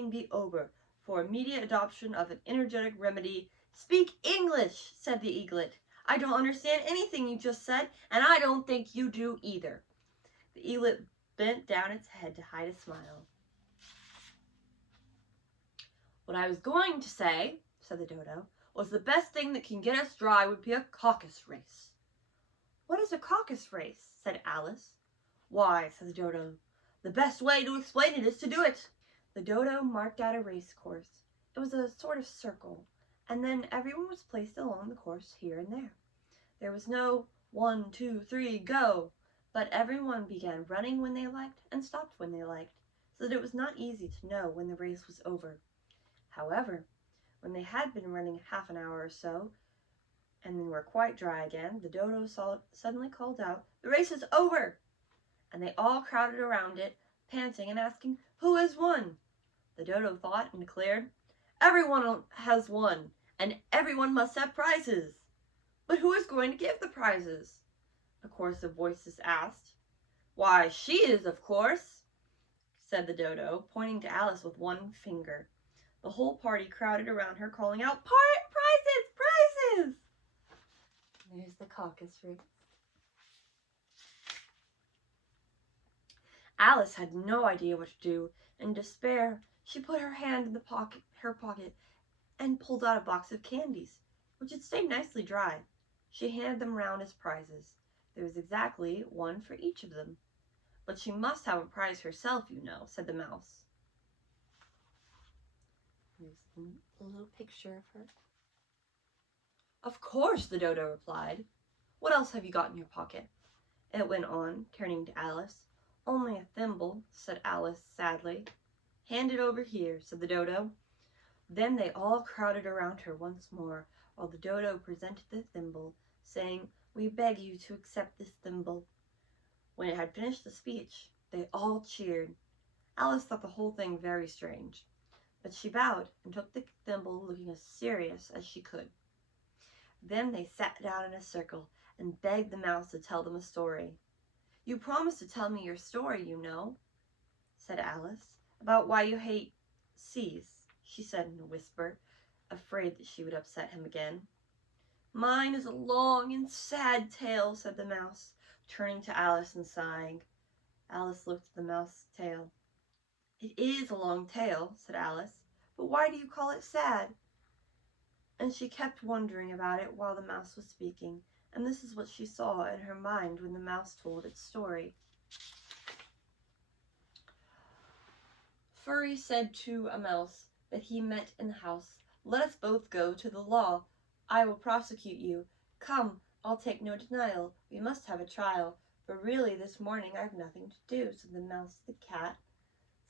be over for immediate adoption of an energetic remedy. Speak English, said the eaglet. I don't understand anything you just said, and I don't think you do either. The eaglet bent down its head to hide a smile. What I was going to say, said the dodo, was the best thing that can get us dry would be a caucus race. What is a caucus race? Said Alice. Why, said the dodo, the best way to explain it is to do it. The dodo marked out a race course. It was a sort of circle, and then everyone was placed along the course here and there. There was no 1, 2, 3, go, but everyone began running when they liked and stopped when they liked, so that it was not easy to know when the race was over. However, when they had been running half an hour or so, and then were quite dry again, the dodo suddenly called out, "The race is over!" And they all crowded around it, panting and asking, "Who has won?" The dodo thought and declared, "Everyone has won, and everyone must have prizes." "But who is going to give the prizes?" a chorus of voices asked. "Why, she is, of course," said the dodo, pointing to Alice with one finger. The whole party crowded around her, calling out, "Prizes! Prizes!" There's the caucus race. Alice had no idea what to do. In despair, she put her hand in her pocket and pulled out a box of candies, which had stayed nicely dry. She handed them round as prizes. There was exactly one for each of them. "But she must have a prize herself, you know," said the mouse. Here's a little picture of her. "Of course," the dodo replied. "What else have you got in your pocket?" It went on, turning to Alice. "Only a thimble," said Alice sadly. "Hand it over here," said the dodo. Then they all crowded around her once more, while the dodo presented the thimble, saying, "We beg you to accept this thimble." When it had finished the speech, they all cheered. Alice thought the whole thing very strange, but she bowed and took the thimble, looking as serious as she could. Then they sat down in a circle and begged the mouse to tell them a story. "You promised to tell me your story, you know," said Alice. "About why you hate C's," she said in a whisper, afraid that she would upset him again. "Mine is a long and sad tale," said the mouse, turning to Alice and sighing. Alice looked at the mouse's tail. "It is a long tale," said Alice, "but why do you call it sad?" And she kept wondering about it while the mouse was speaking, and this is what she saw in her mind when the mouse told its story. Furry said to a mouse that he met in the house, "Let us both go to the law. I will prosecute you. Come, I'll take no denial. We must have a trial, for really this morning I've nothing to do," said the mouse to the cat.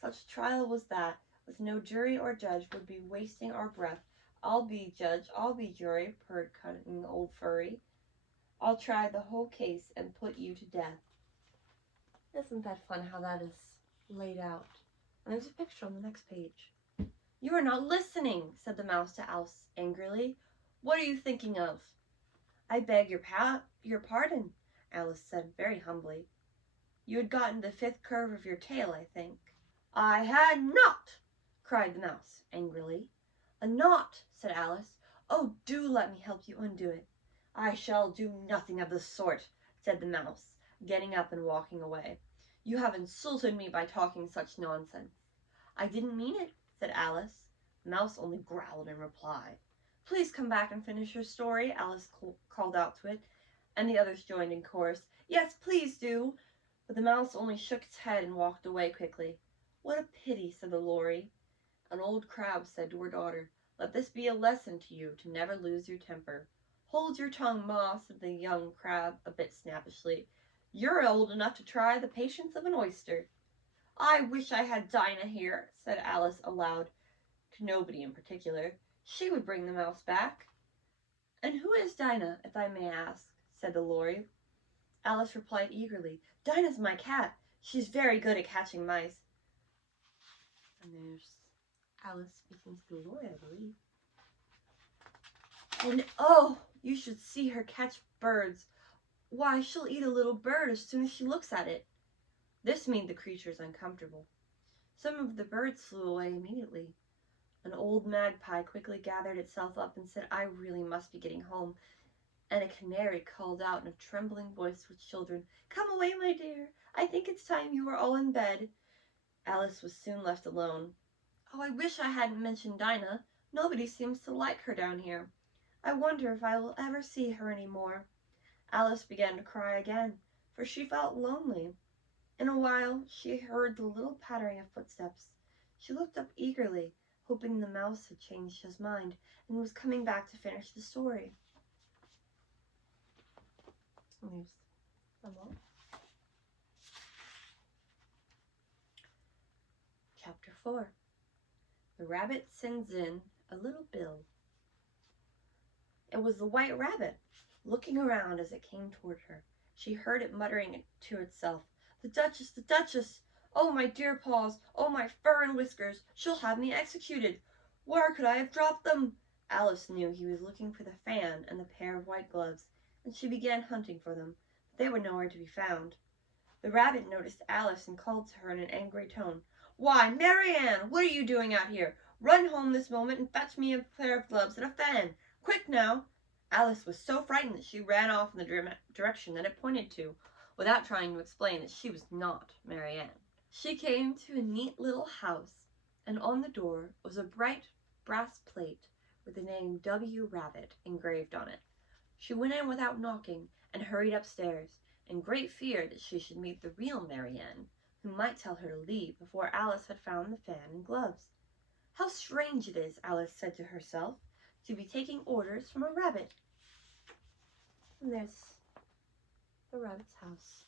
"Such a trial was that, with no jury or judge, would be wasting our breath. I'll be judge, I'll be jury," purred cunning old Furry. "I'll try the whole case and put you to death." Isn't that fun how that is laid out? And there's a picture on the next page. "You are not listening," said the mouse to Alice angrily. "What are you thinking of?" "I beg your pardon," Alice said very humbly. "You had gotten the 5th curve of your tail, I think." "I had not!" cried the mouse angrily. "A knot," said Alice. "Oh, do let me help you undo it." "I shall do nothing of the sort," said the mouse, getting up and walking away. "You have insulted me by talking such nonsense." "I didn't mean it," said Alice. The mouse only growled in reply. "Please come back and finish your story," Alice called out to it, and the others joined in chorus. "Yes, please do." But the mouse only shook its head and walked away quickly. "What a pity," said the lory. An old crab said to her daughter, "Let this be a lesson to you to never lose your temper." "Hold your tongue, Ma," said the young crab a bit snappishly. "You're old enough to try the patience of an oyster." "I wish I had Dinah here," said Alice aloud, to nobody in particular. "She would bring the mouse back." "And who is Dinah, if I may ask?" said the lory. Alice replied eagerly, "Dinah's my cat. She's very good at catching mice." And there's Alice speaking to the lory, I believe. "And oh, you should see her catch birds. Why, she'll eat a little bird as soon as she looks at it." This made the creatures uncomfortable. Some of the birds flew away immediately. An old magpie quickly gathered itself up and said, "I really must be getting home." And a canary called out in a trembling voice to its children, "Come away, my dear. I think it's time you were all in bed." Alice was soon left alone. "Oh, I wish I hadn't mentioned Dinah. Nobody seems to like her down here. I wonder if I will ever see her any more." Alice began to cry again, for she felt lonely. In a while she heard the little pattering of footsteps. She looked up eagerly, hoping the mouse had changed his mind and was coming back to finish the story. There's some more. Chapter 4. The Rabbit Sends in a Little Bill. It was the White Rabbit, looking around as it came toward her. She heard it muttering to itself, "The Duchess, the Duchess! Oh, my dear paws! Oh, my fur and whiskers! She'll have me executed! Where could I have dropped them?" Alice knew he was looking for the fan and the pair of white gloves, and she began hunting for them, but they were nowhere to be found. The rabbit noticed Alice and called to her in an angry tone, "Why, Mary Ann, what are you doing out here? Run home this moment and fetch me a pair of gloves and a fan. Quick now!" Alice was so frightened that she ran off in the direction that it pointed to, without trying to explain that she was not Mary Ann. She came to a neat little house, and on the door was a bright brass plate with the name W. Rabbit engraved on it. She went in without knocking and hurried upstairs, in great fear that she should meet the real Mary Ann, who might tell her to leave before Alice had found the fan and gloves. "How strange it is," Alice said to herself, "to be taking orders from a rabbit." And there's the rabbit's house.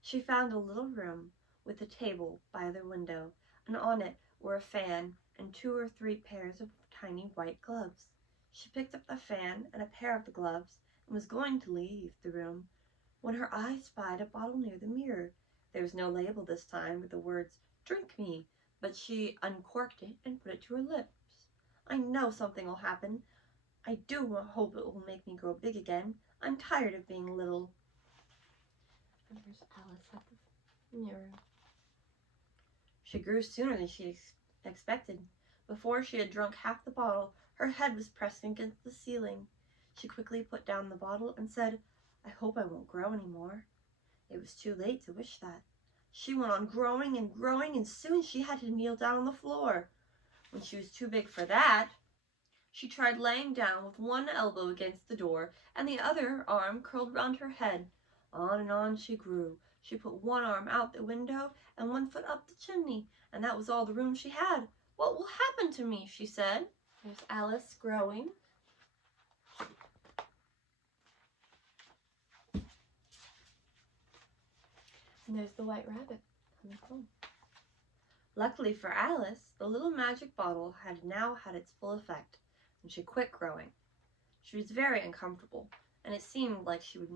She found a little room with a table by the window, and on it were a fan and 2 or 3 pairs of tiny white gloves. She picked up the fan and a pair of the gloves and was going to leave the room when her eye spied a bottle near the mirror. There was no label this time with the words, "Drink me," but she uncorked it and put it to her lips. "I know something will happen. I do hope it will make me grow big again. I'm tired of being little." And there's Alice at the mirror. She grew sooner than she expected. Before she had drunk half the bottle, her head was pressing against the ceiling. She quickly put down the bottle and said, "I hope I won't grow any more." It was too late to wish that. She went on growing and growing, and soon she had to kneel down on the floor. When she was too big for that, she tried laying down with one elbow against the door and the other arm curled round her head. On and on she grew. She put one arm out the window and one foot up the chimney, and that was all the room she had. "What will happen to me?" she said. There's Alice growing. And there's the White Rabbit coming home. Luckily for Alice, the little magic bottle had now had its full effect, and she quit growing. She was very uncomfortable, and it seemed like she would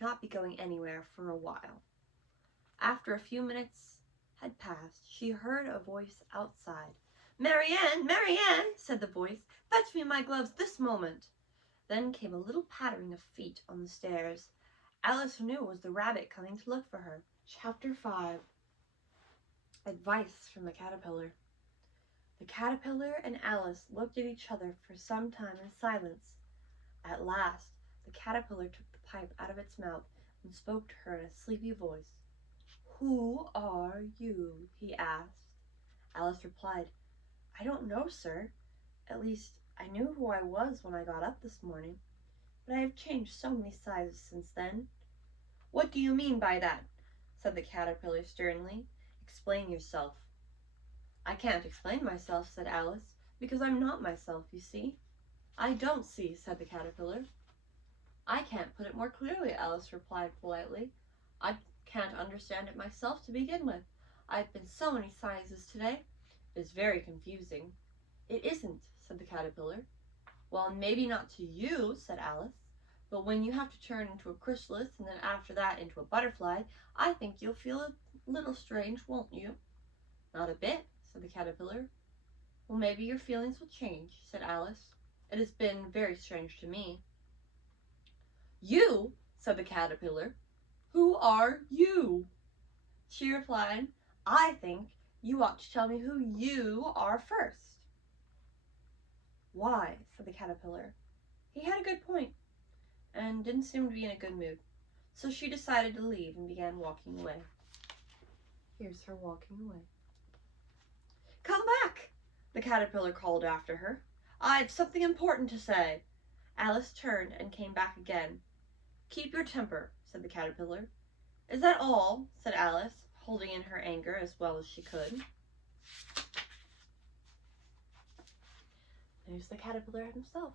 not be going anywhere for a while. After a few minutes had passed, she heard a voice outside. "Mary Ann, Mary Ann," said the voice, "fetch me my gloves this moment." Then came a little pattering of feet on the stairs. Alice knew it was the rabbit coming to look for her. Chapter 5. Advice from the Caterpillar. The caterpillar and Alice looked at each other for some time in silence. At last, the caterpillar took the pipe out of its mouth and spoke to her in a sleepy voice. "Who are you?" he asked. Alice replied, "I don't know, sir. At least, I knew who I was when I got up this morning, but I have changed so many sizes since then." "What do you mean by that?" said the caterpillar sternly. "Explain yourself." "I can't explain myself," said Alice, "because I'm not myself, you see." "I don't see," said the caterpillar. "I can't put it more clearly," Alice replied politely. "I can't understand it myself to begin with. I've been so many sizes today. It is very confusing." "It isn't," said the caterpillar. "Well, maybe not to you," said Alice, "but when you have to turn into a chrysalis and then after that into a butterfly, I think you'll feel a little strange, won't you?" "Not a bit," said the caterpillar. "Well, maybe your feelings will change," said Alice. "It has been very strange to me." "You?" said the caterpillar. "Who are you?" She replied, I think you ought to tell me who you are first. Why? Said the caterpillar. He had a good point, and didn't seem to be in a good mood. So she decided to leave and began walking away. Here's her walking away. Come back, the caterpillar called after her. I've something important to say. Alice turned and came back again. Keep your temper, said the caterpillar. Is that all? Said Alice, holding in her anger as well as she could. There's the caterpillar himself.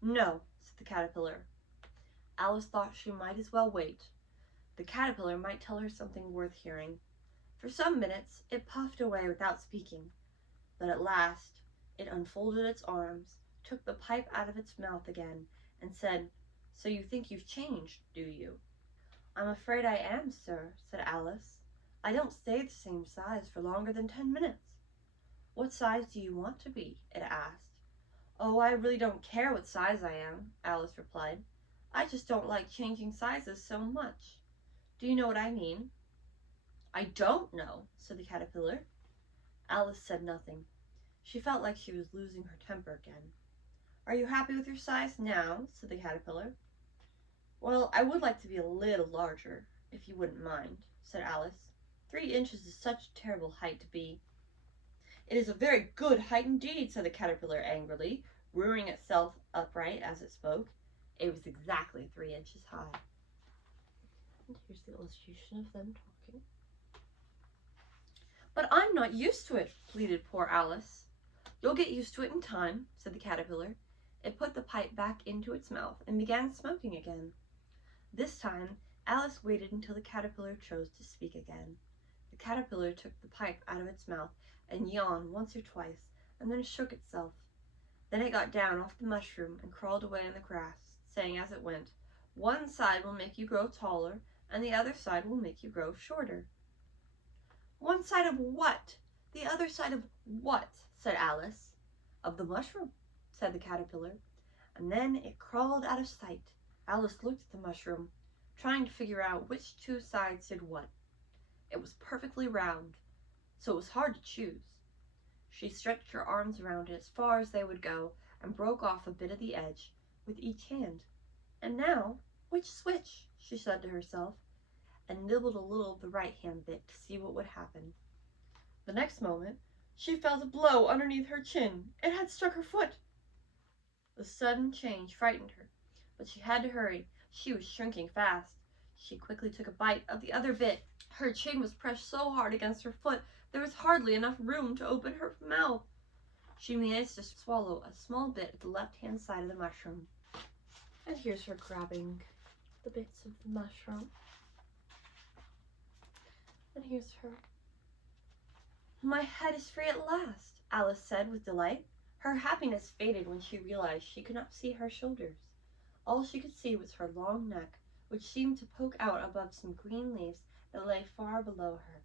No, said the caterpillar. Alice thought she might as well wait. The caterpillar might tell her something worth hearing. For some minutes it puffed away without speaking, but at last it unfolded its arms, took the pipe out of its mouth again, and said, So you think you've changed, do you? I'm afraid I am, sir, said Alice. I don't stay the same size for longer than 10 minutes. What size do you want to be? It asked. Oh, I really don't care what size I am, Alice replied. I just don't like changing sizes so much. Do you know what I mean? I don't know, said the caterpillar. Alice said nothing. She felt like she was losing her temper again. Are you happy with your size now? Said the caterpillar. Well, I would like to be a little larger, if you wouldn't mind, said Alice. 3 inches is such a terrible height to be. It is a very good height indeed, said the caterpillar angrily, rearing itself upright as it spoke. It was exactly 3 inches high. And here's the illustration of them talking. But I'm not used to it, pleaded poor Alice. You'll get used to it in time, said the caterpillar. It put the pipe back into its mouth and began smoking again. This time, Alice waited until the caterpillar chose to speak again. The caterpillar took the pipe out of its mouth and yawned once or twice, and then shook itself. Then it got down off the mushroom and crawled away in the grass, saying as it went, One side will make you grow taller, and the other side will make you grow shorter. One side of what? The other side of what? Said Alice. Of the mushroom, said the caterpillar, and then it crawled out of sight. Alice looked at the mushroom, trying to figure out which 2 sides did what. It was perfectly round, so it was hard to choose. She stretched her arms around it as far as they would go and broke off a bit of the edge with each hand. And now, which is which? She said to herself, and nibbled a little of the right-hand bit to see what would happen. The next moment, she felt a blow underneath her chin. It had struck her foot. The sudden change frightened her, but she had to hurry. She was shrinking fast. She quickly took a bite of the other bit. Her chin was pressed so hard against her foot there was hardly enough room to open her mouth. She managed to swallow a small bit of the left-hand side of the mushroom. And here's her grabbing the bits of the mushroom. And here's her. My head is free at last, Alice said with delight. Her happiness faded when she realized she could not see her shoulders. All she could see was her long neck, which seemed to poke out above some green leaves that lay far below her.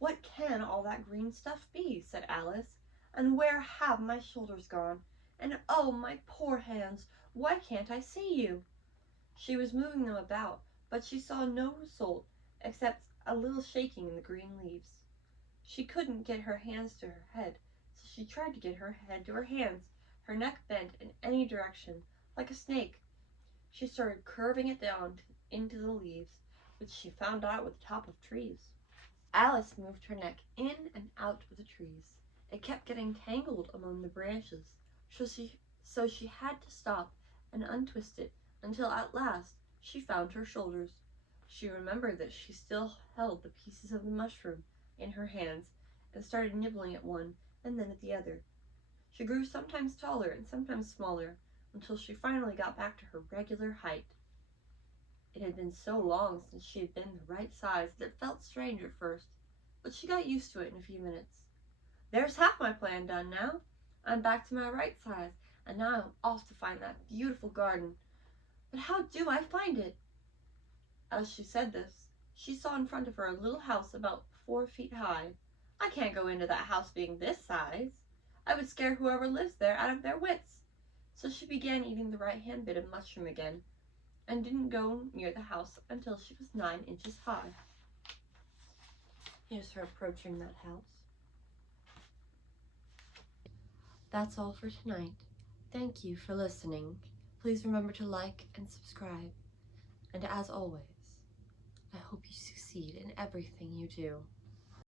What can all that green stuff be? Said Alice. And where have my shoulders gone? And oh, my poor hands, why can't I see you? She was moving them about, but she saw no result except a little shaking in the green leaves. She couldn't get her hands to her head, so she tried to get her head to her hands. Her neck bent in any direction, like a snake. She started curving it down into the leaves, which she found out were the top of trees. Alice moved her neck in and out of the trees. It kept getting tangled among the branches, so she had to stop and untwist it until at last she found her shoulders. She remembered that she still held the pieces of the mushroom in her hands and started nibbling at one and then at the other. She grew sometimes taller and sometimes smaller until she finally got back to her regular height. It had been so long since she had been the right size that it felt strange at first, but she got used to it in a few minutes. There's half my plan done now. I'm back to my right size, and now I'm off to find that beautiful garden. But how do I find it? As she said this, she saw in front of her a little house about 4 feet high. I can't go into that house being this size. I would scare whoever lives there out of their wits. So she began eating the right-hand bit of mushroom again, and didn't go near the house until she was 9 inches high. Here's her approaching that house. That's all for tonight. Thank you for listening. Please remember to like and subscribe. And as always, I hope you succeed in everything you do.